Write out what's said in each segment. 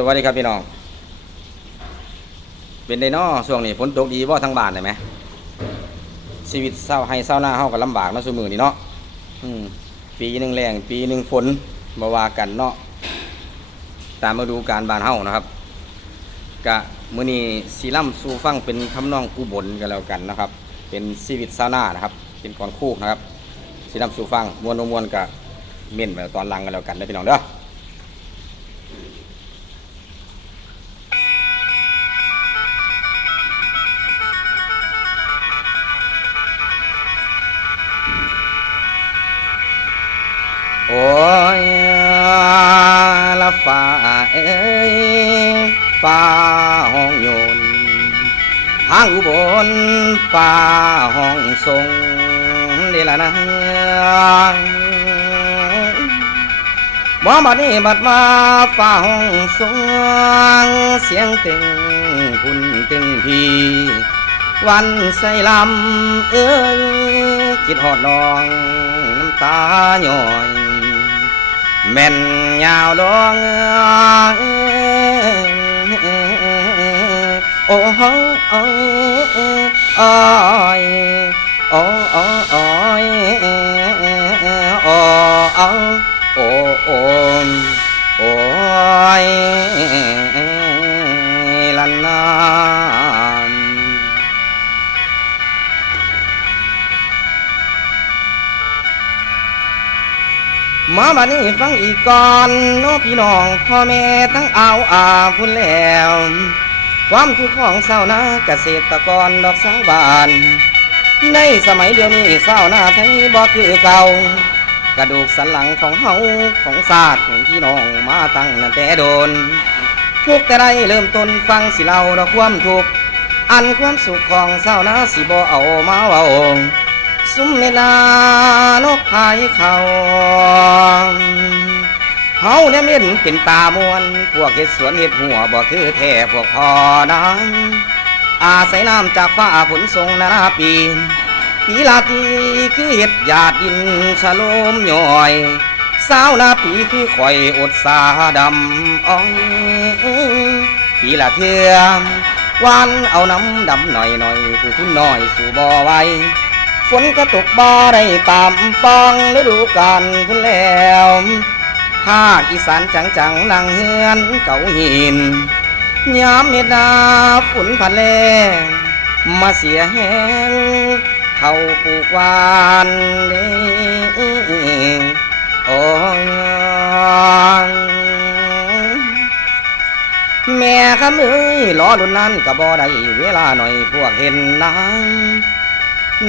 สวัสดีครับพี่น้อง เป็นไดเนาะช่วงนี้ฝนตกดีบ่าทั้งบ้านได้ไหมชีวิตเศร้าให้เศร้าหน้าเฮาก็ลำบากเนาะซุมื้อนี้เนาะอืมปีหนึ่งแรงปีหนึ่งฝนบ่ว่ากันเนาะตามฤดูกาลบ้านเฮานะครับกะมือนี้สิล่ำสู่ฟังเป็นคำนองอุบลกันแล้วกันนะครับ เป็นชีวิตเศร้าหน้านะครับ เป็นก่อนคู่นะครับสิล่ำสู่ฟังมวนมวนกะเม่นไปตอนลังกันแล้วกันเด้อพี่น้องเด้อ เอ้ยฟ้าห้องโยนทางอุบลฟ้าห้องทรงเดละนะบ่บัดนี้บัดมาฟ้าห้องทรงเสียงเต็งพุ่นเต็งพีวันใส่ลำเอ้ยคิดหอดนองน้ำตาหย่อย แม่นยาวลงโอ้โหโอ้โอ้ยโอ้โอ้โอ้ยโอ้โอ้โอ้โอ้โอ้ย มาบัดนี้ฟังอีกก่อนน้องพี่น้องพ่อแม่ทั้งเอาอาพุ่นแล้ว ความทุกข์ของชานาเกษตรกรดอกสังบาน ในสมัยเดียวนี้ชาวนาไทยบ่คือเก่ากระดูกสันหลังของเฮาของศาสตร์ของพี่น้องมาตั้งนั่นแต่โดน ทุกแต่ใดเริ่มต้นฟังสิเล่าดอกความทุกข์อันความสุขของชานาสิบ่เอามาเว้า สุมเมลานกพายเขาเฮาเนี่ยเม่นเป็นตามวน พวกเห็ดสวนเห็ดหัวบ่คือแท้พวกพอนางอาศัยน้ำจากฟ้าฝนทรงนานาปีนปีลาตีคือเห็ดหยาดดินชะโลมย่อยสาวนาปีคือข่อยอดสาดำอ้อยปีละเทือวานเอาน้ำดำหน่อยหน่อยผู้ทุนน้อยสู่บ่อไว้ ฝนก็ตกบ่ได้ตามปองฤดูกาลพุ่นแล้วภาคอีสานจังจังๆนั่งเฮือนเก่าหินยามเมดาฝนพันแลงมาเสียแห้งเขาปลูกวานเด้โอ้ยแม่คำเอ้ยรอรุ่นนั้นก็บ่ได้เวลาหน่อยพวกเห็นนาง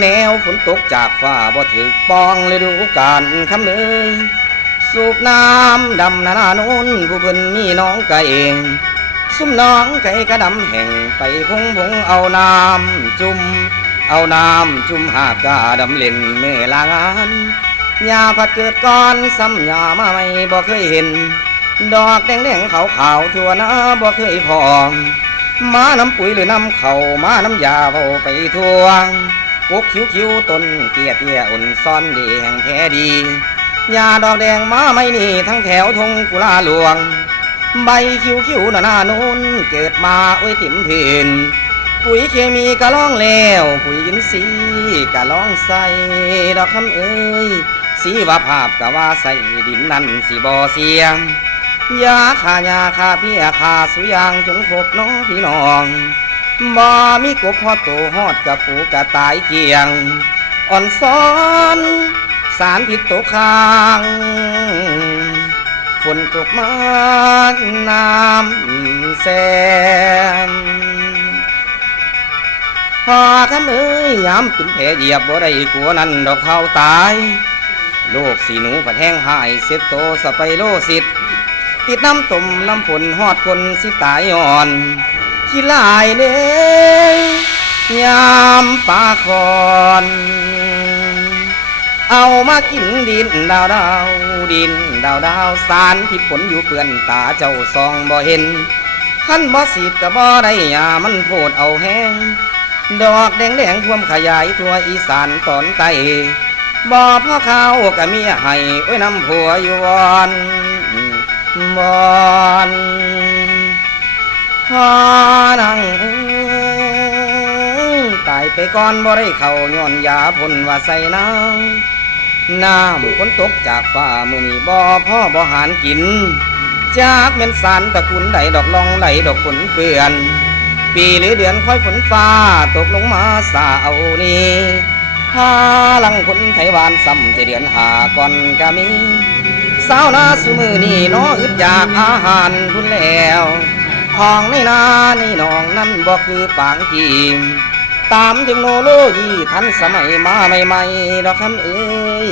แนวฝนตกจากฟ้าบ่ถึกปองเลยดูการคำเลยสูบน้ำดำนานานุนผู้เพิ่นมีน้องไก่เอง ซุ่มน้องไก่กระดำแห่งไปพงพงเอาน้ำจุ่มเอาน้ำจุ่มหากกาดำเล่นเมื่อลางานยาผัดเกิดก่อนซ้ำยามาไม่บ่เคยเห็น ดอกแดงแดงขาวขาวทั่วหน้าบ่เคยพอมมาน้ำปุ๋ยหรือน้ำเขามาน้ำยาเบาไปทั่ว กุกคิ้วคิ้วต้นเตี้ยเตี้ยอุ่นซ่อนดีแห่งแท้ดียาดอกแดงมาไม่นี่ทั้งแถวทงกุลาหลวง ใบคิ้วคิ้วหน้าหน้านูนเกิดมาไว้ยติ่มถืนปุ๋ยเคมีกะล่องแล้วปุ๋ยอินทรีย์กะล่องใส่ดอกคำเอ้ยสีว่าภาพกะว่าใส่ดินนั่นสิบ่เสียงยาขายาคาเพียคาสุยางจนครบน้องพี่น้อง บ่มีกบฮอดโตฮอดกระปูกระตายเกียง อ่อนซ้อน สารพิษตกค้างฝนตกมาน้ำแซมพอทำเอ้ยยามเป็นแผลเหยียบบ่ได้กลัวนั่นดอกเท้าตายโลกสีหนูผัดแห้งหายเสพโตสไปโลสิตติดน้ำตุ่มน้ำฝนหอดคนสิตายอ่อน ขี้ลายเด้ยามปลาคอนเอามากินดินดาวดาวดินดาวดาวสารผิดผลอยู่เปื่อนตาเจ้าซองบ่เห็นขั้นบ่สีดก็บ่ได้ยามันโพดเอาแห้งดอกแดงแดงพวมขยายทั่วอีสานตอนใต้บ่พ่อข้าวก็มีให้ไว้นำผัวอยู่วอนบอน อนังตายไปก่อนบ่ได้เข้าย้อนยาพ่นว่าใส่น้ำน้ำฝนตกจากฟ้ามือนี้บ่พ่อบ่หารกิน จากเม็นสารตะกุลใดดอกลองไหลดอกฝนเปื่อน ปีหรือเดือนค่อยฝนฟ้าตกลงมาสาเอานี้หาลังคนไทยวานซ้ำแต่เดือนหาก่อนก็มีสาวนาสุมือนี่น้ออึดอยากอาหารพุ่นแล้ว ของในนาในหนองนั่นบ่คือปางกีมตามเทคโนโลยีทันสมัยมาใหม่ๆดอกคำเอ้ย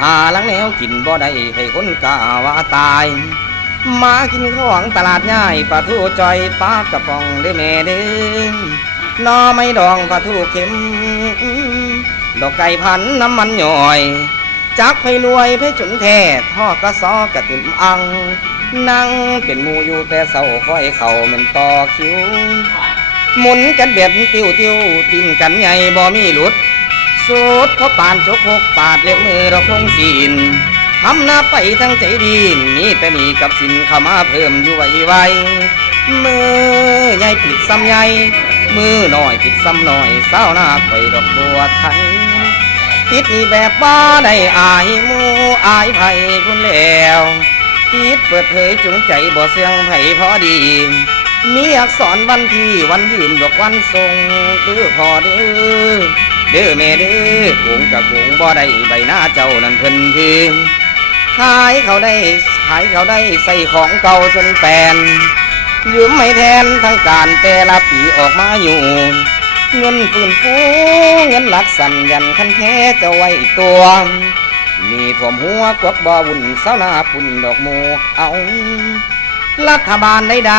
หาลังแนวกินบ่ได้ให้คนกาว่าตาย มากินของตลาดง่ายปลาทูจอยปลากระป๋องเด้แม่เด้อหน่อไม่ดองปลาทูเค็ม ดอกไก่พันน้ำมันหน่อย จักให้รวยให้จนแท้ท่อกระซอกระติมอัง นั่งเป็นมูอยู่แต่เศร้าค่อยเข่าเหม็นต่อคิวหมุนกันแบบติ้วติ้วตินกันใหญ่บ่มีหลุดสูดเพราะปานจกหกปาดเล็บมือเราคงสินทำหน้าไปทั้งใจดีมีแต่มีกับสินเข้ามาเพิ่มอยู่ไวไวมือใหญ่ผิดซ้ำใหญ่มือน้อยผิดซ้ำน้อยเศร้าหน้าไปดอกตัวไทยคิดนี่แบบบ้าได้อายมูอายไผ่คุณแล้ว คิดเปิดเผยจุงใจบ่เสียงไผ่พอดี มีอักษรวันที่วันยืมดอกวันทรงเด้อพอเด้อเด้อแม่เด้อโกงกับโกงบ่ได้ใบหน้าเจ้านั่นเพิ่นทีขายเขาได้ขายเขาได้ใส่ของเก่าจนแปนยืมไม่แทนทั้งการแต่ละปีออกมาอยู่ เงินฟื้นฟูเงินหลักสันยันคันแท้จะไว้ตัว มีถ่วมหัวกวบบ่วุ่นเศร้านาปุ่นดอกโมเอารัฐบาลใด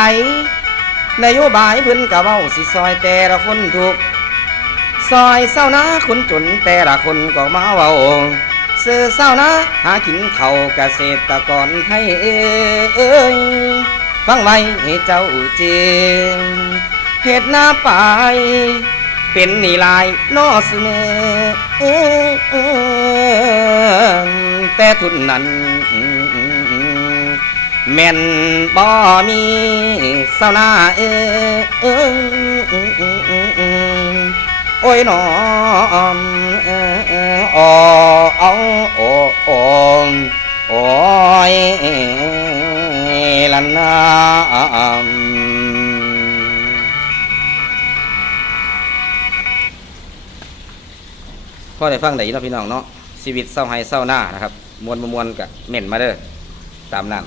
ๆนโยบายพิ่นกะเว้าสิซอยแต่ละคนถูกซอยเศร้านะคนจนแต่ละคนก็มาเว้าเสือเศร้านะหากินเขาเกษตรกรไทยเอ้ยฟังไว้ให้เจ้าเจงเฮ็ดหน้าไป เป็นนิลายนอสเมอแต่ทุนนั้น แม่นบ่มีเศร้าหน้าเออโอ้ยนอมเออเอออ๋อเอาโอ้โอ้โอ้ยลันนา พ่อได้ฟังได้ยินเนาะพี่น้องเนาะชีวิตเศร้าไห้เศร้าหน้านะครับมวลมวลกับเม่นมาเด้อตามนั้น